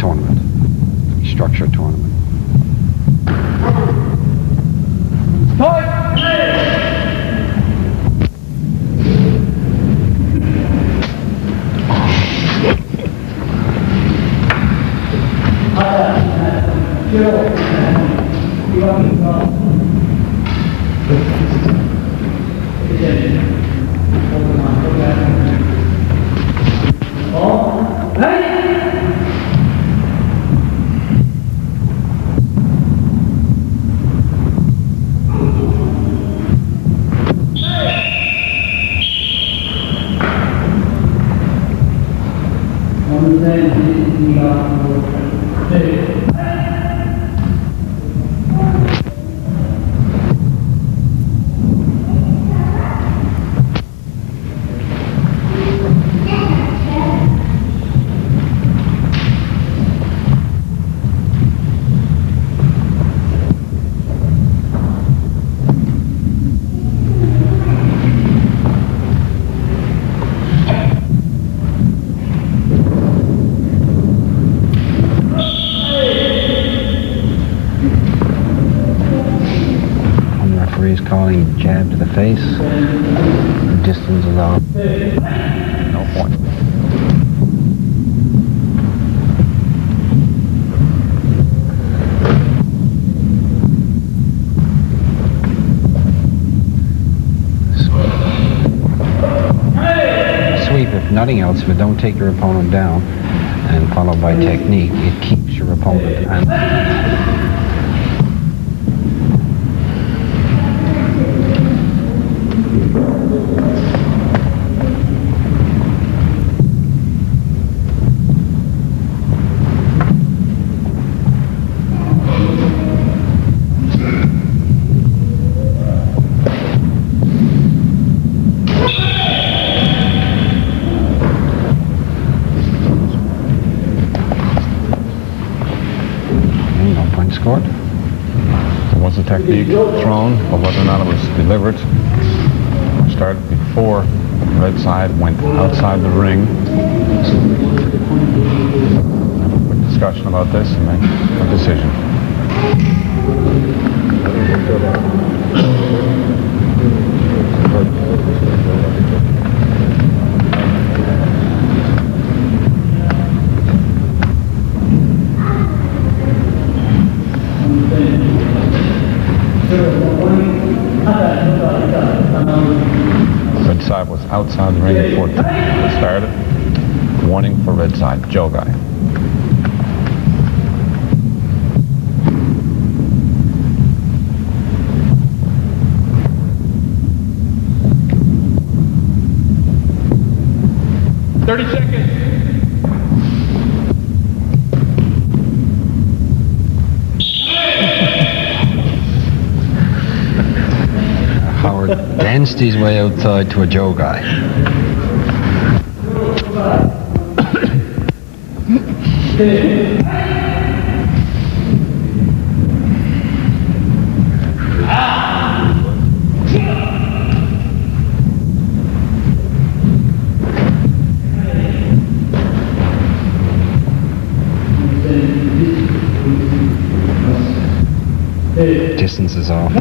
tournament, structured tournament. Calling jab to the face. The distance is off. No point. Sweep, if nothing else, but don't take your opponent down, and followed by technique, it keeps your opponent and scored. There was a technique thrown, but whether or not it was delivered, started before red side, went outside the ring. Have a quick discussion about this and make a decision. Red side was outside the ring before it started. Warning for red side, Joe guy. Danced his way outside to a Joe guy. Distance is off.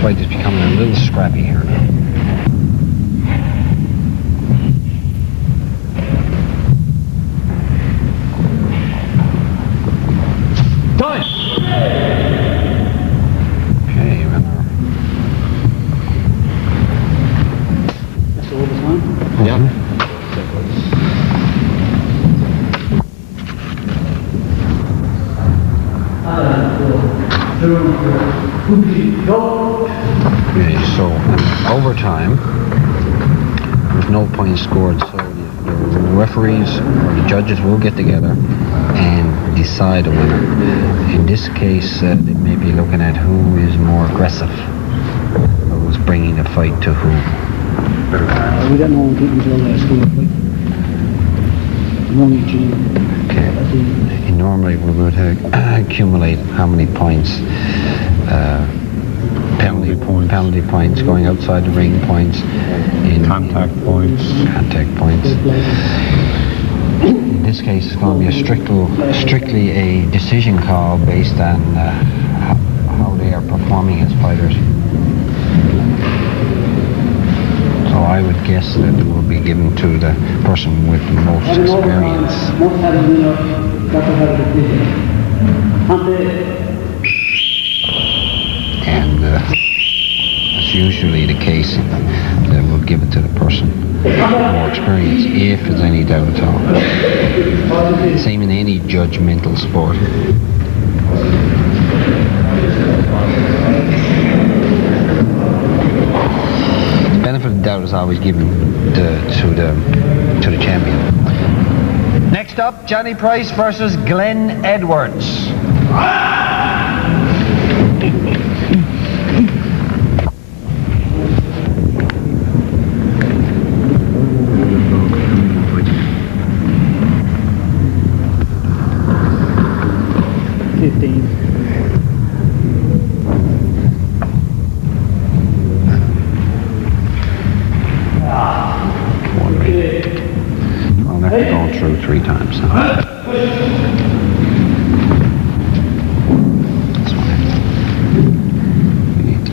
Fight is becoming a little scrappy here now. Time! Okay, runner. That's all the time? Yeah. Okay, so overtime, there's no points scored, so the referees or the judges will get together and decide a winner. In this case, they may be looking at who is more aggressive, who's bringing the fight to who. We don't know until they score the fight. Okay. Normally we would accumulate how many points, penalty points, going outside the ring points, Contact points. Contact points. In this case, it's going to be a strictly a decision call based on how they are performing as fighters. So I would guess that it will be given to the person with the most experience. And that's usually the case. They will give it to the person with more experience, if there's any doubt at all. Same in any judgmental sport. The benefit of the doubt is always given to the champion. Next up, Johnny Price versus Glenn Edwards. I'll have to go through 3 times now. This one. We need to.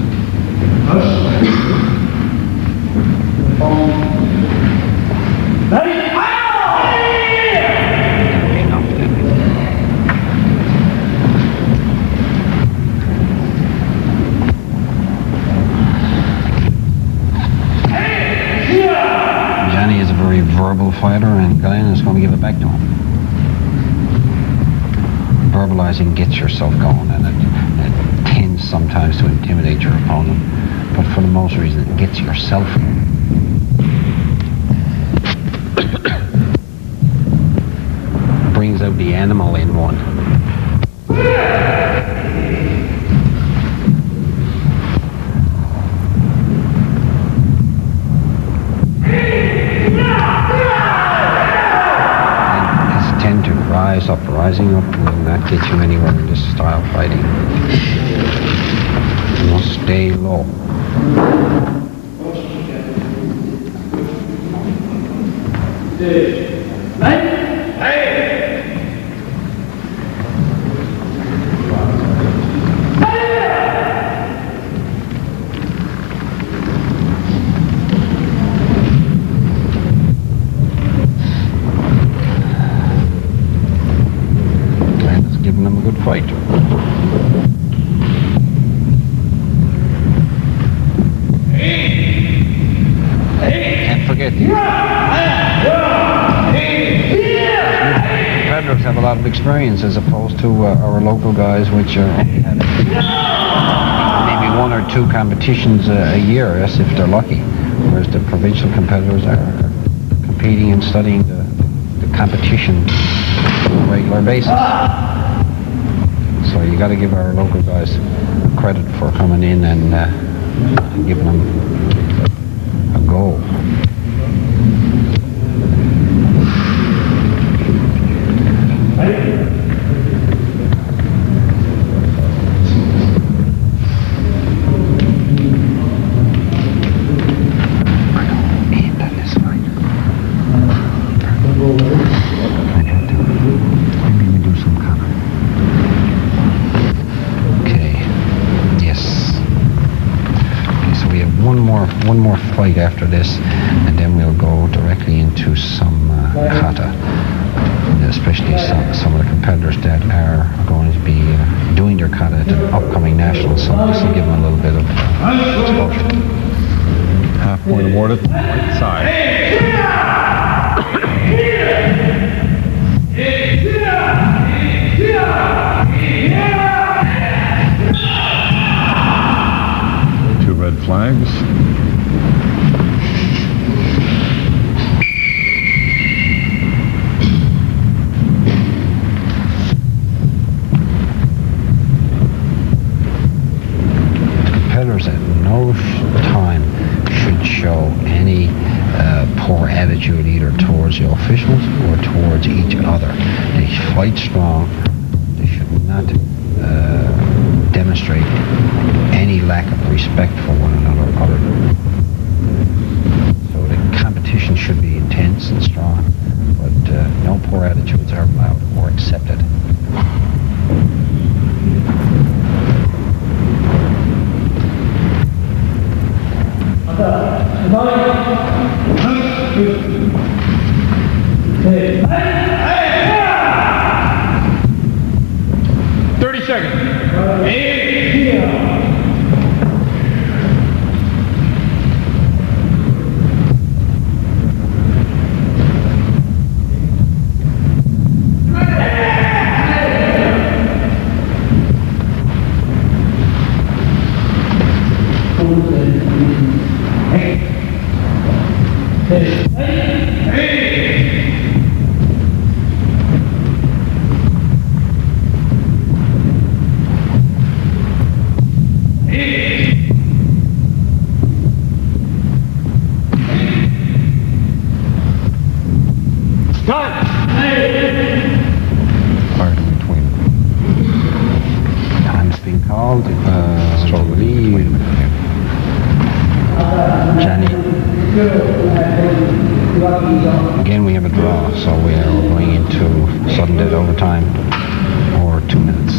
Enough then. Johnny is a very verbal fighter, and Glenn is going to give it back to him. Verbalizing gets yourself going, and it tends sometimes to intimidate your opponent, but for the most reason, it gets yourself going. Brings out the animal in one. Rising up will not get you anywhere in this style of fighting. You must stay low. Giving them a good fight. Can't forget these competitors have a lot of experience as opposed to our local guys, which are only have maybe 1 or 2 competitions a year, yes, if they're lucky. Whereas the provincial competitors are competing and studying the competition on a regular basis. So you got to give our local guys credit for coming in and giving them a go. One more fight after this, and then we'll go directly into some kata, especially some of the competitors that are going to be doing their kata at the upcoming nationals, so this will give them a little bit of exposure. Half point awarded, right side. Red flags. Competitors at no time should show any poor attitude either towards the officials or towards each other. They fight strong. They should not demonstrate any lack of respect for one another. So the competition should be intense and strong, but no poor attitudes are allowed or accepted. Time's been called. Johnny. Again, we have a draw, so we are going into sudden death overtime or 2 minutes.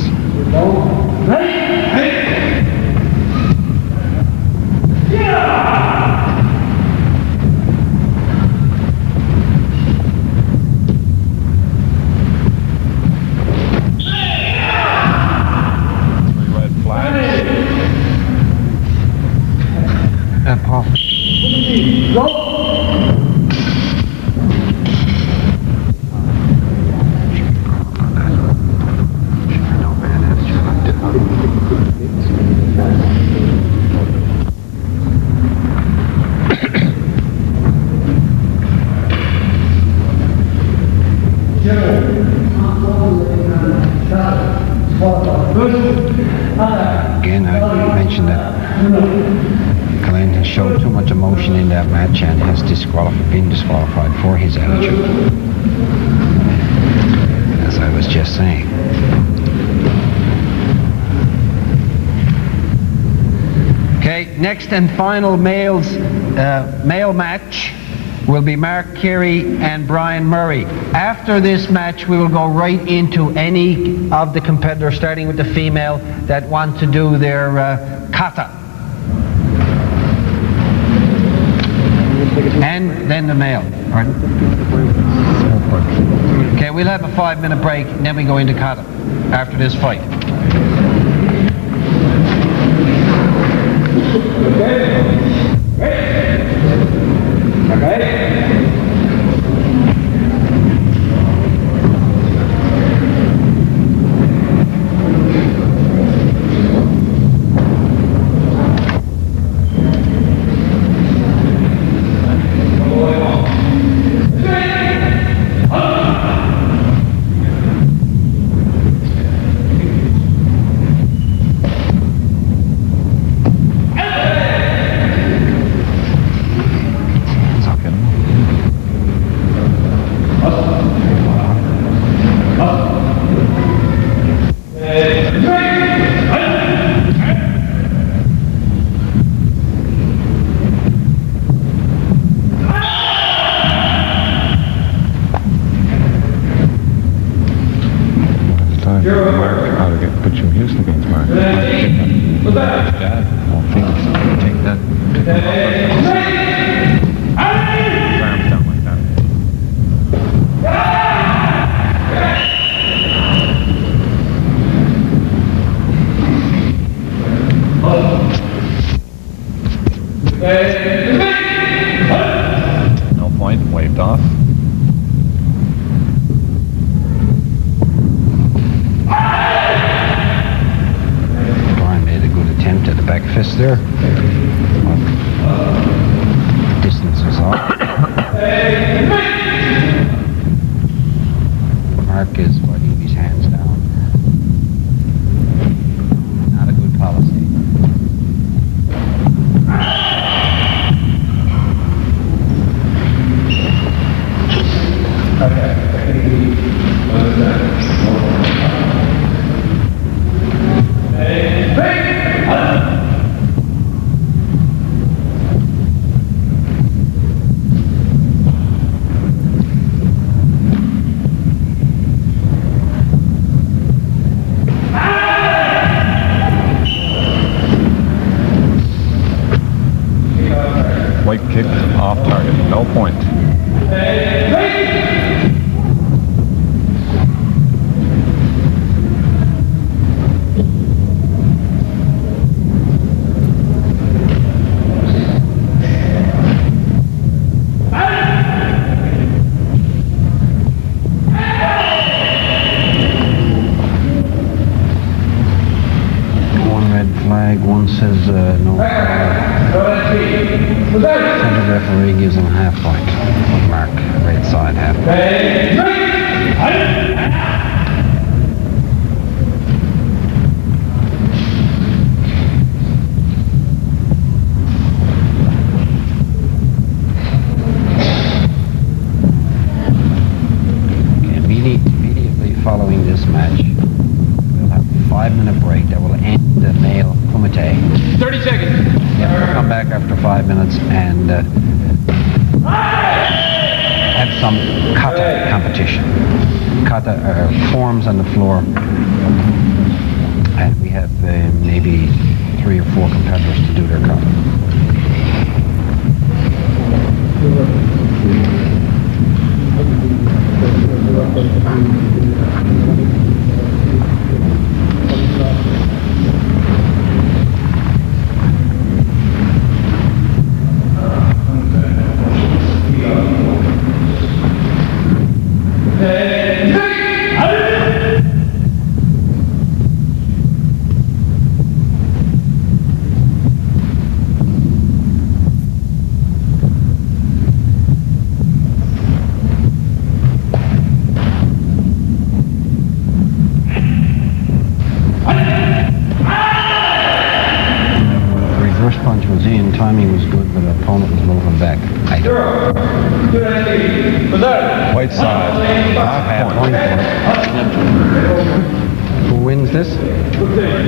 Paul. Again, I mentioned that Glenn has shown too much emotion in that match and has been disqualified for his attitude, as I was just saying. Okay, next and final male match will be Mark Carey and Brian Murray. After this match, we will go right into any of the competitors, starting with the female, that want to do their kata. And then the male. Pardon? Okay, we'll have a 5-minute break, and then we go into kata after this fight. No point, waved off. Brian made a good attempt at the back fist there. Distance was off. Mark is fighting with his hands down. Not a good policy. says no. Center referee gives him a half point. Mark, right side half point. Immediately following this match, we'll have a 5-minute break that will end the male kumite. 30 seconds. Yeah, we'll come back after 5 minutes and have some kata competition. Kata forms on the floor, and we have maybe 3 or 4 competitors to do their kata. Timing was good, but the opponent was moving back. White side, half point. Who wins this?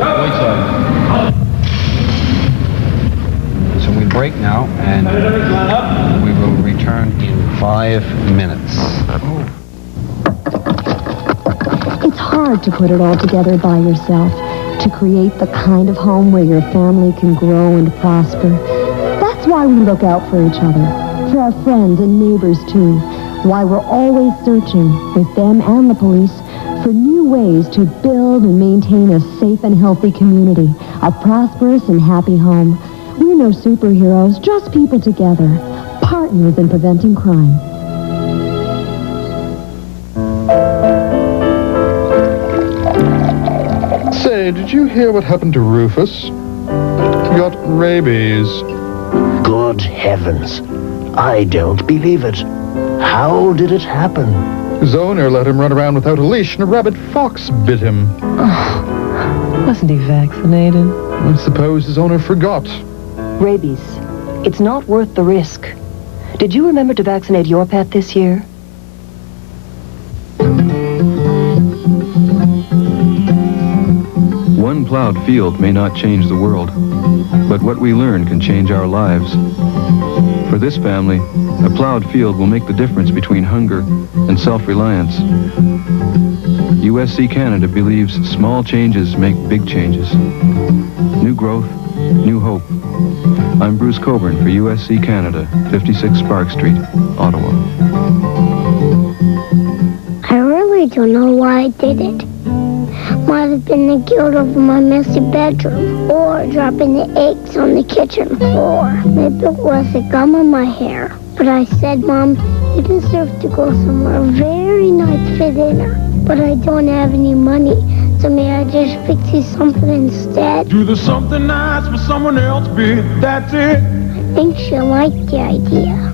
White side. So we break now, and we will return in 5 minutes. It's hard to put it all together by yourself, to create the kind of home where your family can grow and prosper. That's why we look out for each other, for our friends and neighbors too. Why we're always searching, with them and the police, for new ways to build and maintain a safe and healthy community, a prosperous and happy home. We're no superheroes, just people together, partners in preventing crime. Say, did you hear what happened to Rufus? He got rabies. Good heavens. I don't believe it. How did it happen? His owner let him run around without a leash and a rabid fox bit him. Wasn't he vaccinated? I suppose his owner forgot. Rabies. It's not worth the risk. Did you remember to vaccinate your pet this year? One plowed field may not change the world, but what we learn can change our lives. For this family, a plowed field will make the difference between hunger and self-reliance. USC Canada believes small changes make big changes. New growth, new hope. I'm Bruce Coburn for USC Canada, 56 Spark Street, Ottawa. I really don't know why I did it. Might have been the guilt over my messy bedroom, or dropping the eggs on the kitchen floor. Maybe it was the gum in my hair. But I said, Mom, you deserve to go somewhere very nice for dinner. But I don't have any money, so may I just fix you something instead? Do the something nice for someone else, bitch. That's it. I think she'll like the idea.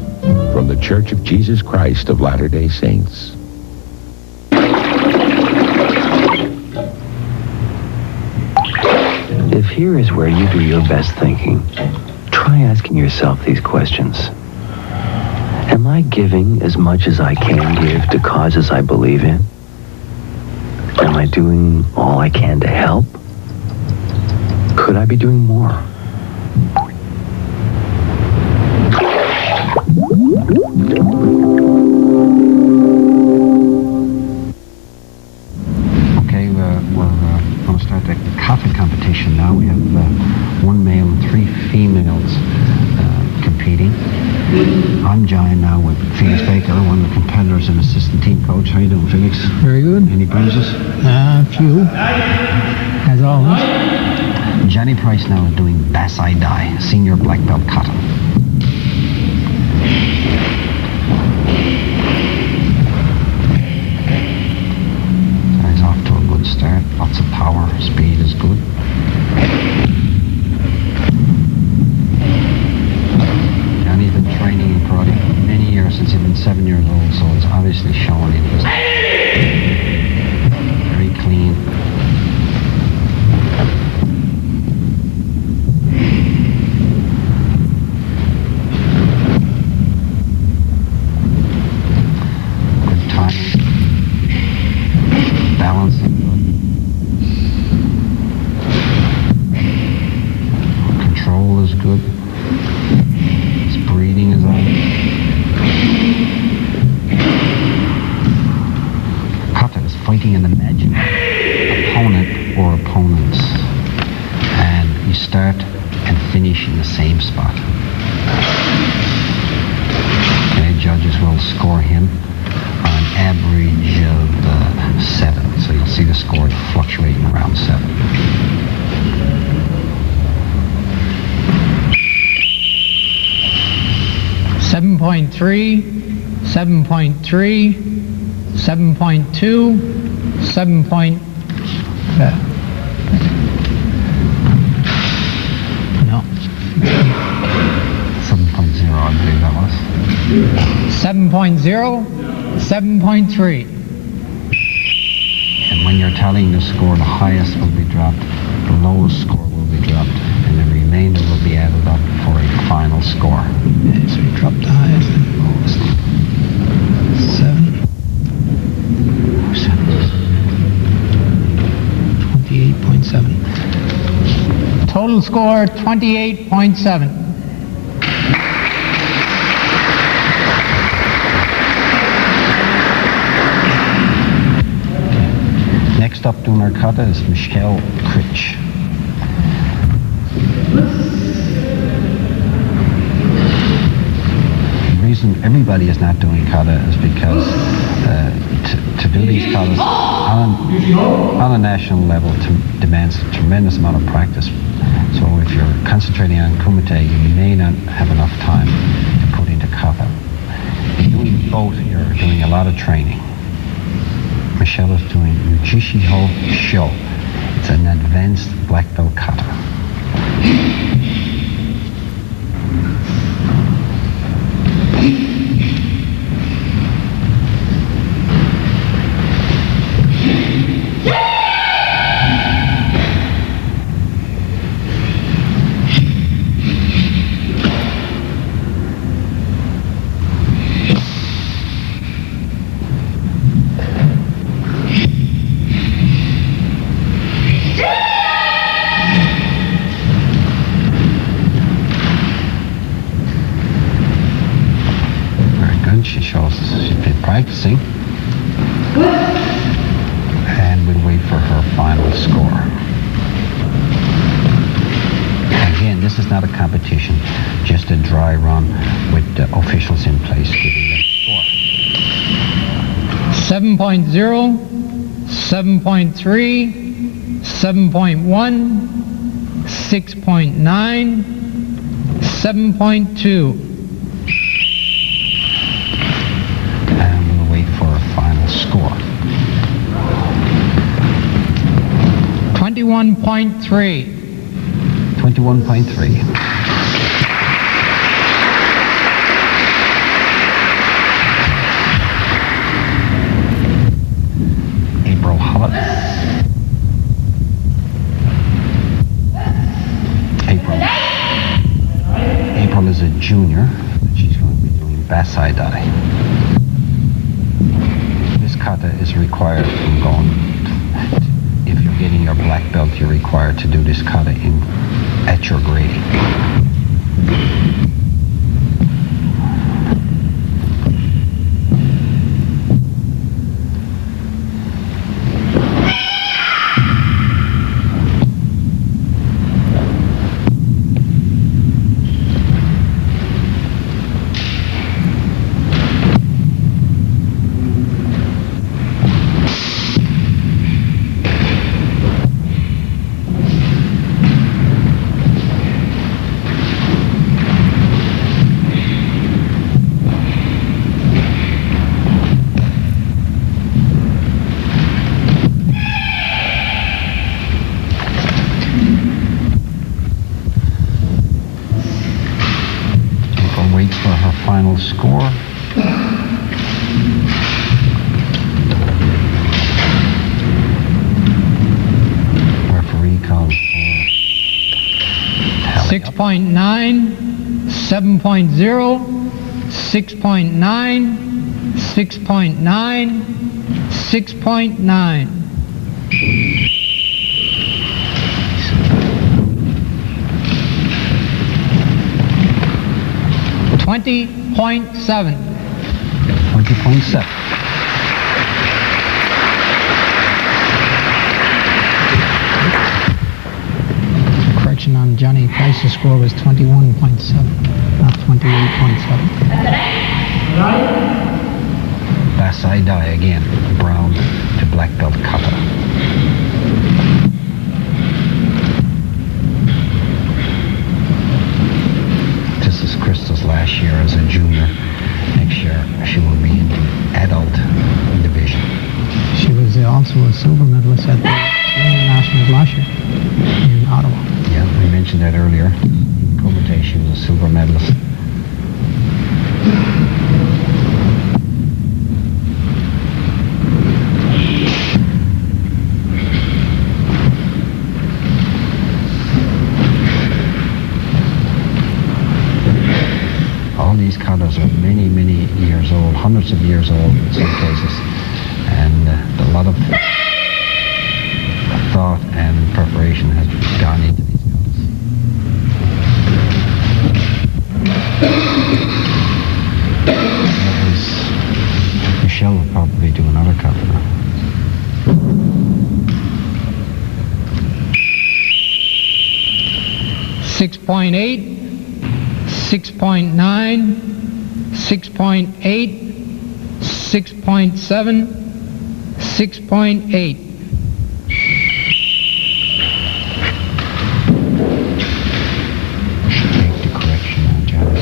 From the Church of Jesus Christ of Latter-day Saints. If here is where you do your best thinking, try asking yourself these questions. Am I giving as much as I can give to causes I believe in? Am I doing all I can to help? Could I be doing more? Okay, we're going to start the kata competition now. We have 1 male and 3 females competing. I'm joined now with Felix Baker, one of the competitors and assistant team coach. How you doing, Felix? Very good. Any bruises? A few. As always. Johnny Price now is doing Basai Dai, senior black belt kata. So he's off to a good start. Lots of power. Speed is good. 7 years old, so it's obviously showing it was very clean. Good timing. Balancing good. Control is good. His breathing is on. Kata is fighting an imaginary opponent or opponents. And you start and finish in the same spot. Okay, judges will score him on an average of 7. So you'll see the score fluctuating around 7. Seven 7.3, 7.3, 7.2, 7. No. 7.0, I believe that was. 7.0, 7.3. And when you're tallying the score, the highest will be dropped, the lowest score will be dropped, and the remainder will be added up for a final score. Okay, so you drop the highest and the lowest. 7. 28.7. Total score 28.7. Next up doing our kata is Michelle Critch. The reason everybody is not doing kata is because to do these katas on a national level demands a tremendous amount of practice. So if you're concentrating on kumite, you may not have enough time to put into kata. In doing both, you're doing a lot of training. Michelle is doing Ujishiho Sho. It's an advanced black belt kata. She shows she's been practicing, and we'll wait for her final score. Again, this is not a competition, just a dry run with the officials in place giving them score. 7.0, 7.3, 7.1, 6.9, 7.2. 21.3. 21.3. April Hollett. April is a junior, but she's going to be doing Basai Dai. This kata is required from going. If you're getting your black belt, you're required to do this kata at your grading. Waits for her final score. 7.9, 7.0, 6.9, 6.9, 6.9. 20.7. 20.7. Correction on Johnny Price's score was 21.7, not 28.7. Basai Dai again, brown to black belt kata. This is Crystal's last year as a junior. Next year she will be in the adult division. She was also a silver medalist at the Nationals last year in Ottawa. Yeah, we mentioned that earlier. In Kumite, she was a silver medalist. All these katas are many, many years old, hundreds of years old in some cases, and a lot of thought and preparation has gone into these katas. Michelle will probably do another kata now. .8, 6.9, 6.8, 6.7, 6.8. Make the correction on John's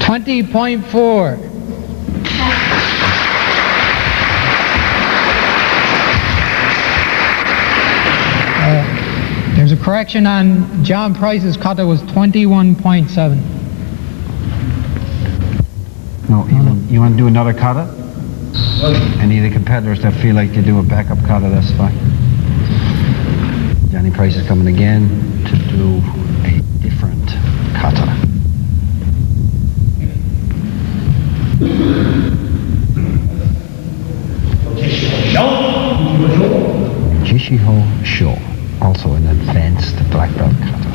20.4. There's a correction on John Price's kata was 21.7. No, you want to do another kata? Any of the competitors that feel like they do a backup kata, that's fine. Johnny Price is coming again to do a different kata. Jishiho Sho, also an advanced black belt kata.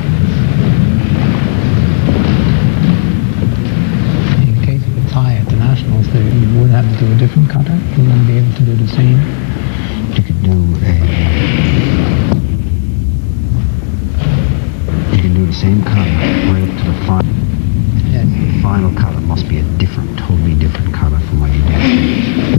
In case of a tie at the Nationals, you would have to do a different kata. You wouldn't be able to do the same. You could do the same kata right up to the final. Yes. The final kata must be a different, totally different kata from what you did.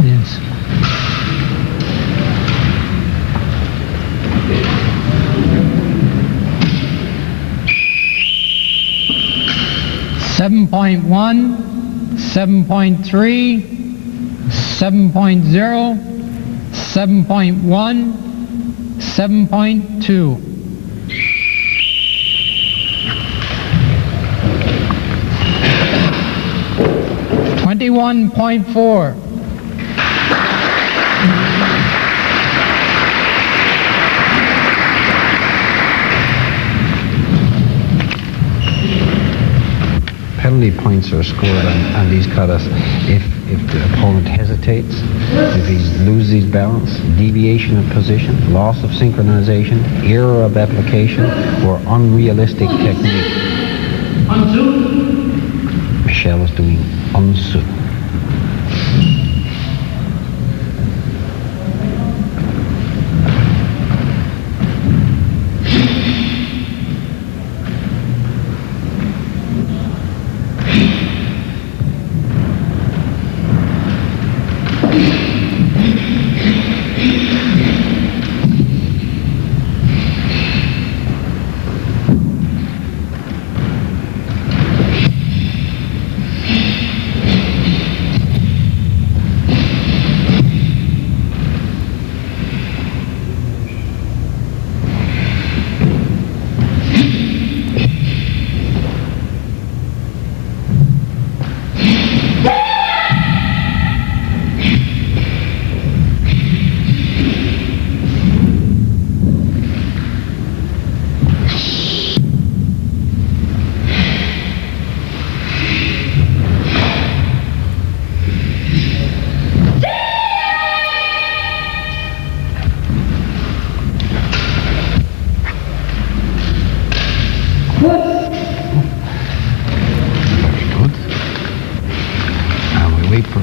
Yes. 7.1, 7.3, 7.0, 7.1, 7.2. 21.4. Penalty points are scored on these katas if if the opponent hesitates, if he loses his balance, deviation of position, loss of synchronization, error of application, or unrealistic technique. Michelle is doing unsu.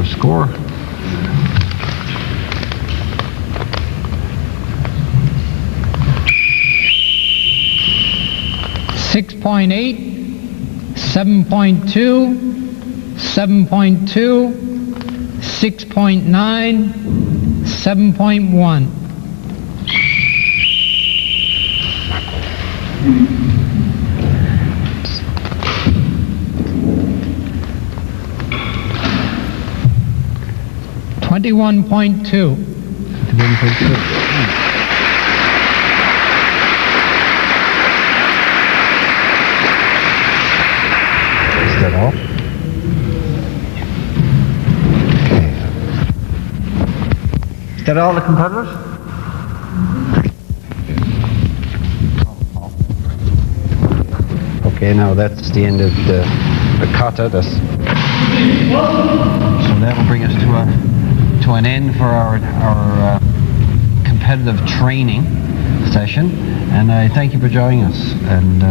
Score. .8, 7.2, 7.2, 6.9, 7.1. .21.2. Is that all? Okay. Is that all the competitors? Okay, now that's the end of the kata. So that will bring us to an end for our competitive training session, and I thank you for joining us. And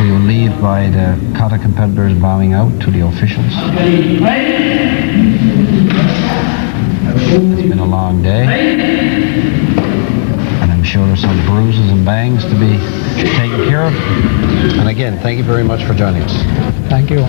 we will leave by the kata competitors bowing out to the officials. It's been a long day, and I'm sure there's some bruises and bangs to be taken care of. And again, thank you very much for joining us. Thank you.